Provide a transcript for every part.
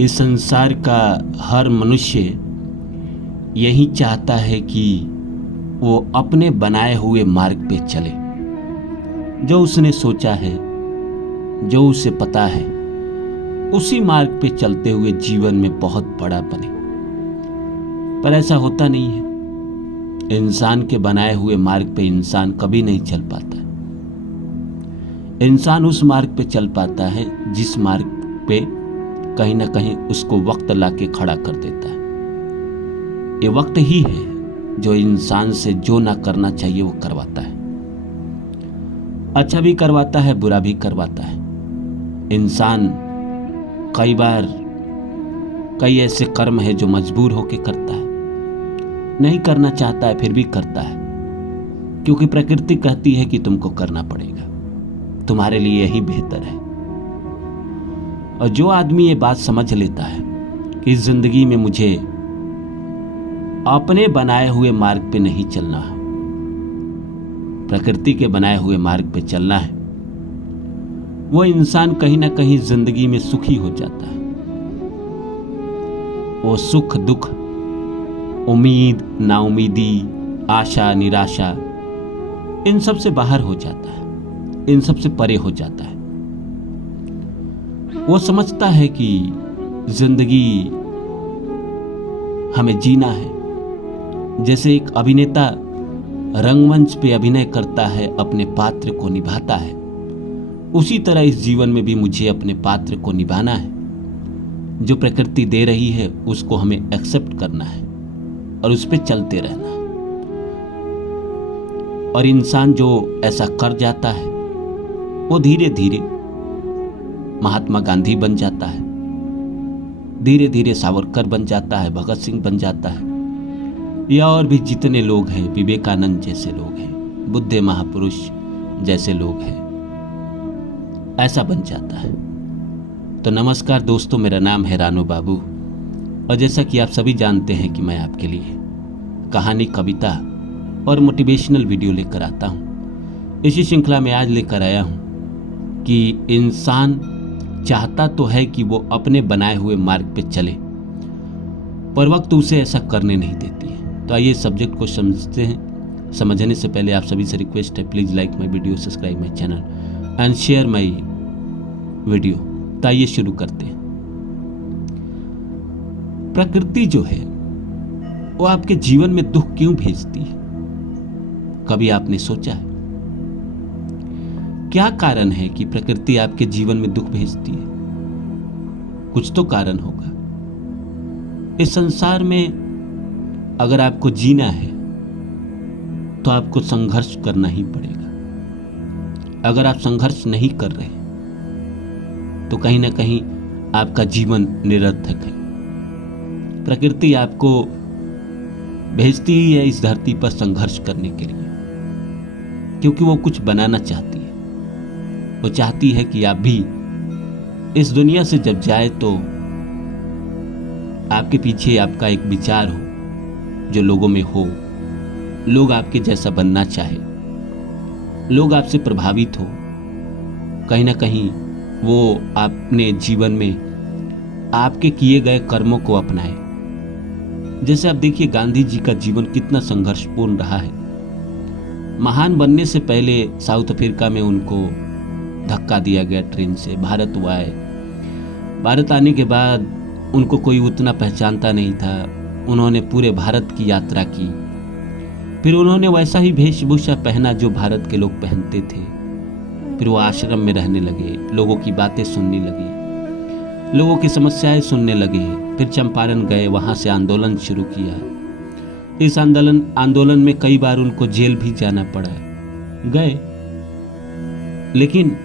इस संसार का हर मनुष्य यही चाहता है कि वो अपने बनाए हुए मार्ग पे चले। जो उसने सोचा है, जो उसे पता है, उसी मार्ग पे चलते हुए जीवन में बहुत बड़ा बने। पर ऐसा होता नहीं है। इंसान के बनाए हुए मार्ग पे इंसान कभी नहीं चल पाता। इंसान उस मार्ग पे चल पाता है जिस मार्ग पे कहीं ना कहीं उसको वक्त लाके खड़ा कर देता है। ये वक्त ही है जो इंसान से जो ना करना चाहिए वो करवाता है। अच्छा भी करवाता है, बुरा भी करवाता है। इंसान कई बार कई ऐसे कर्म है जो मजबूर होके करता है, नहीं करना चाहता है फिर भी करता है, क्योंकि प्रकृति कहती है कि तुमको करना पड़ेगा, तुम्हारे लिए यही बेहतर है। और जो आदमी ये बात समझ लेता है कि इस जिंदगी में मुझे अपने बनाए हुए मार्ग पे नहीं चलना है, प्रकृति के बनाए हुए मार्ग पे चलना है, वो इंसान कहीं ना कहीं जिंदगी में सुखी हो जाता है। वो सुख दुख, उम्मीद नाउमीदी, आशा निराशा, इन सब से बाहर हो जाता है, इन सब से परे हो जाता है। वो समझता है कि जिंदगी हमें जीना है। जैसे एक अभिनेता रंगमंच पे अभिनय करता है, अपने पात्र को निभाता है, उसी तरह इस जीवन में भी मुझे अपने पात्र को निभाना है। जो प्रकृति दे रही है उसको हमें एक्सेप्ट करना है और उस पर चलते रहना है। और इंसान जो ऐसा कर जाता है वो धीरे धीरे महात्मा गांधी बन जाता है, धीरे धीरे सावरकर बन जाता है, भगत सिंह बन जाता है, या और भी जितने लोग हैं, विवेकानंद जैसे लोग हैं, बुद्ध महापुरुष जैसे लोग हैं, ऐसा बन जाता है। तो नमस्कार दोस्तों, मेरा नाम है रानू बाबू और जैसा कि आप सभी जानते हैं कि मैं आपके लिए कहानी, कविता और मोटिवेशनल वीडियो लेकर आता हूँ। इसी श्रृंखला में आज लेकर आया हूँ कि इंसान चाहता तो है कि वो अपने बनाए हुए मार्ग पे चले, पर वक्त उसे ऐसा करने नहीं देती है। तो आइए सब्जेक्ट को समझते हैं। समझने से पहले आप सभी से रिक्वेस्ट है, please like my video, subscribe my channel and share my video. तो आइए शुरू करते हैं। प्रकृति जो है वो आपके जीवन में दुख क्यों भेजती है? कभी आपने सोचा है क्या कारण है कि प्रकृति आपके जीवन में दुख भेजती है? कुछ तो कारण होगा। इस संसार में अगर आपको जीना है तो आपको संघर्ष करना ही पड़ेगा। अगर आप संघर्ष नहीं कर रहे तो कहीं ना कहीं आपका जीवन निरर्थक है। प्रकृति आपको भेजती ही है इस धरती पर संघर्ष करने के लिए, क्योंकि वो कुछ बनाना चाहती है। वो चाहती है कि आप भी इस दुनिया से जब जाए तो आपके पीछे आपका एक विचार हो जो लोगों में हो, लोग आपके जैसा बनना चाहे, लोग आपसे प्रभावित हो, कहीं ना कहीं वो अपने जीवन में आपके किए गए कर्मों को अपनाए। जैसे आप देखिए गांधी जी का जीवन कितना संघर्षपूर्ण रहा है। महान बनने से पहले साउथ अफ्रीका में उनको धक्का दिया गया ट्रेन से, भारत वो आए। भारत आने के बाद उनको कोई उतना पहचानता नहीं था। उन्होंने पूरे भारत की यात्रा की, फिर उन्होंने वैसा ही वेशभूषा पहना जो भारत के लोग पहनते थे। फिर वो आश्रम में रहने लगे, लोगों की बातें सुनने लगे, लोगों की समस्याएं सुनने लगे। फिर चंपारण गए, वहां से आंदोलन शुरू किया। इस आंदोलन में कई बार उनको जेल भी जाना पड़ा, गए, लेकिन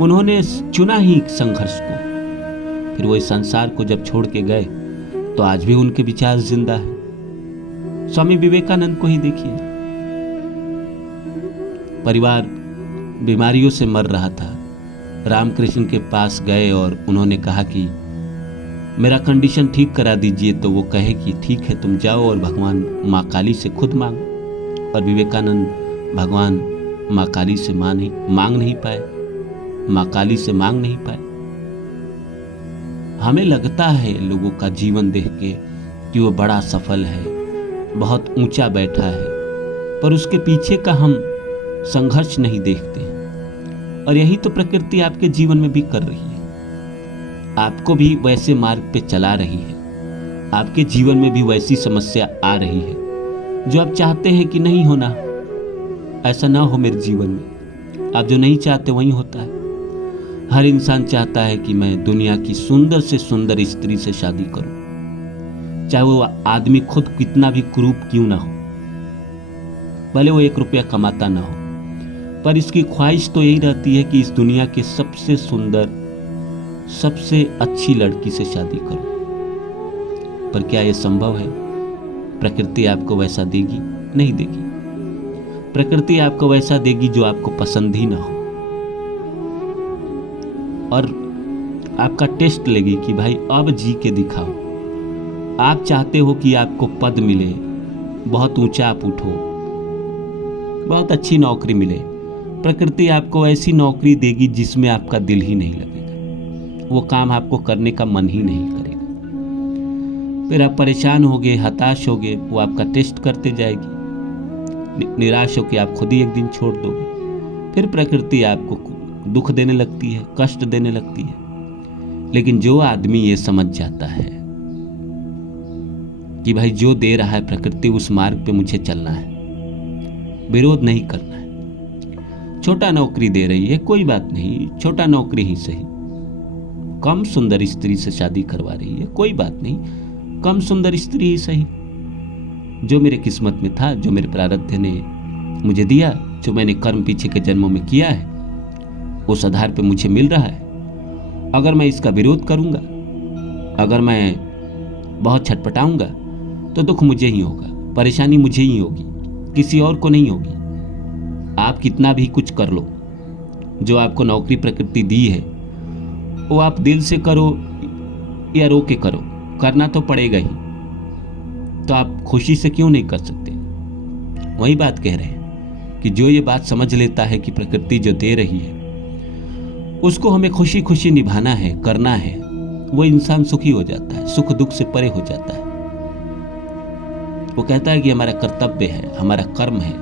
उन्होंने चुना ही संघर्ष को। फिर वो इस संसार को जब छोड़ के गए तो आज भी उनके विचार जिंदा है। स्वामी विवेकानंद को ही देखिए, परिवार बीमारियों से मर रहा था, रामकृष्ण के पास गए और उन्होंने कहा कि मेरा कंडीशन ठीक करा दीजिए। तो वो कहे कि ठीक है, तुम जाओ और भगवान माँ काली से खुद मांगो। और विवेकानंद भगवान माँ काली से मांग नहीं पाए, माँ काली से मांग नहीं पाए। हमें लगता है लोगों का जीवन देख के कि वो बड़ा सफल है, बहुत ऊंचा बैठा है, पर उसके पीछे का हम संघर्ष नहीं देखते। और यही तो प्रकृति आपके जीवन में भी कर रही है, आपको भी वैसे मार्ग पे चला रही है। आपके जीवन में भी वैसी समस्या आ रही है जो आप चाहते हैं कि नहीं होना, ऐसा ना हो मेरे जीवन में। आप जो नहीं चाहते वही होता है। हर इंसान चाहता है कि मैं दुनिया की सुंदर से सुंदर स्त्री से शादी करूं, चाहे वो आदमी खुद कितना भी कुरूप क्यों ना हो, भले वो 1 रुपया कमाता ना हो, पर इसकी ख्वाहिश तो यही रहती है कि इस दुनिया के सबसे सुंदर, सबसे अच्छी लड़की से शादी करूं। पर क्या यह संभव है? प्रकृति आपको वैसा देगी? नहीं देगी। प्रकृति आपको वैसा देगी जो आपको पसंद ही ना हो, और आपका टेस्ट लेगी कि भाई अब जी के दिखाओ। आप चाहते हो कि आपको पद मिले, बहुत ऊंचा आप उठो, बहुत अच्छी नौकरी मिले। प्रकृति आपको ऐसी नौकरी देगी जिसमें आपका दिल ही नहीं लगेगा, वो काम आपको करने का मन ही नहीं करेगा। फिर आप परेशान होगे, हताश होगे, वो आपका टेस्ट करते जाएगी, निराश होकर आप खुद ही एक दिन छोड़ दोगे। फिर प्रकृति आपको दुख देने लगती है, कष्ट देने लगती है। लेकिन जो आदमी ये समझ जाता है कि भाई जो दे रहा है प्रकृति, उस मार्ग पे मुझे चलना है, विरोध नहीं करना है। छोटा नौकरी दे रही है, कोई बात नहीं, छोटा नौकरी ही सही। कम सुंदर स्त्री से शादी करवा रही है, कोई बात नहीं, कम सुंदर स्त्री ही सही। जो मेरे किस्मत में था, जो मेरे प्रारब्ध ने मुझे दिया, जो मैंने कर्म पीछे के जन्मों में किया है, उस आधार पे मुझे मिल रहा है। अगर मैं इसका विरोध करूंगा, अगर मैं बहुत छटपटाऊंगा, तो दुख मुझे ही होगा, परेशानी मुझे ही होगी, किसी और को नहीं होगी। आप कितना भी कुछ कर लो, जो आपको नौकरी प्रकृति दी है वो आप दिल से करो या रो के करो, करना तो पड़ेगा ही। तो आप खुशी से क्यों नहीं कर सकते? वही बात कह रहे हैं कि जो ये बात समझ लेता है कि प्रकृति जो दे रही है उसको हमें खुशी खुशी निभाना है, करना है, वो इंसान सुखी हो जाता है, सुख दुख से परे हो जाता है। वो कहता है कि हमारा कर्तव्य है, हमारा कर्म है,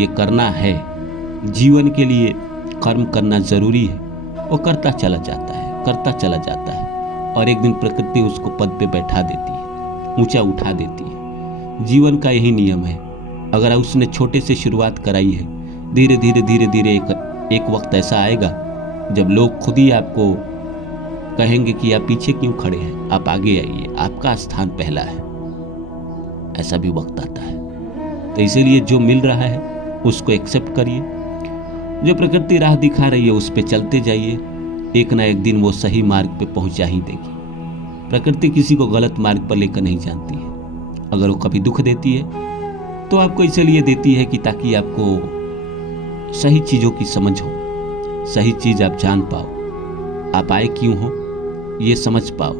ये करना है, जीवन के लिए कर्म करना जरूरी है। वो करता चला जाता है, करता चला जाता है, और एक दिन प्रकृति उसको पद पे बैठा देती है, ऊंचा उठा देती है। जीवन का यही नियम है। अगर उसने छोटे से शुरुआत कराई है, धीरे धीरे धीरे धीरे एक वक्त ऐसा आएगा जब लोग खुद ही आपको कहेंगे कि आप पीछे क्यों खड़े हैं, आप आगे आइए, आपका स्थान पहला है। ऐसा भी वक्त आता है। तो इसीलिए जो मिल रहा है उसको एक्सेप्ट करिए, जो प्रकृति राह दिखा रही है उस पे चलते जाइए। एक ना एक दिन वो सही मार्ग पे पहुंचा ही देगी। प्रकृति किसी को गलत मार्ग पर लेकर नहीं जानती है। अगर वो कभी दुख देती है तो आपको इसलिए देती है कि ताकि आपको सही चीज़ों की समझ हो, सही चीज़ आप जान पाओ, आप आए क्यों हो ये समझ पाओ।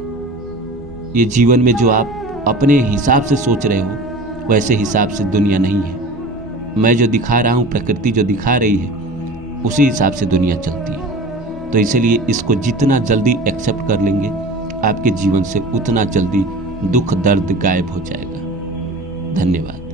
ये जीवन में जो आप अपने हिसाब से सोच रहे हो वैसे हिसाब से दुनिया नहीं है। मैं जो दिखा रहा हूँ, प्रकृति जो दिखा रही है, उसी हिसाब से दुनिया चलती है। तो इसलिए इसको जितना जल्दी एक्सेप्ट कर लेंगे, आपके जीवन से उतना जल्दी दुख दर्द गायब हो जाएगा। धन्यवाद।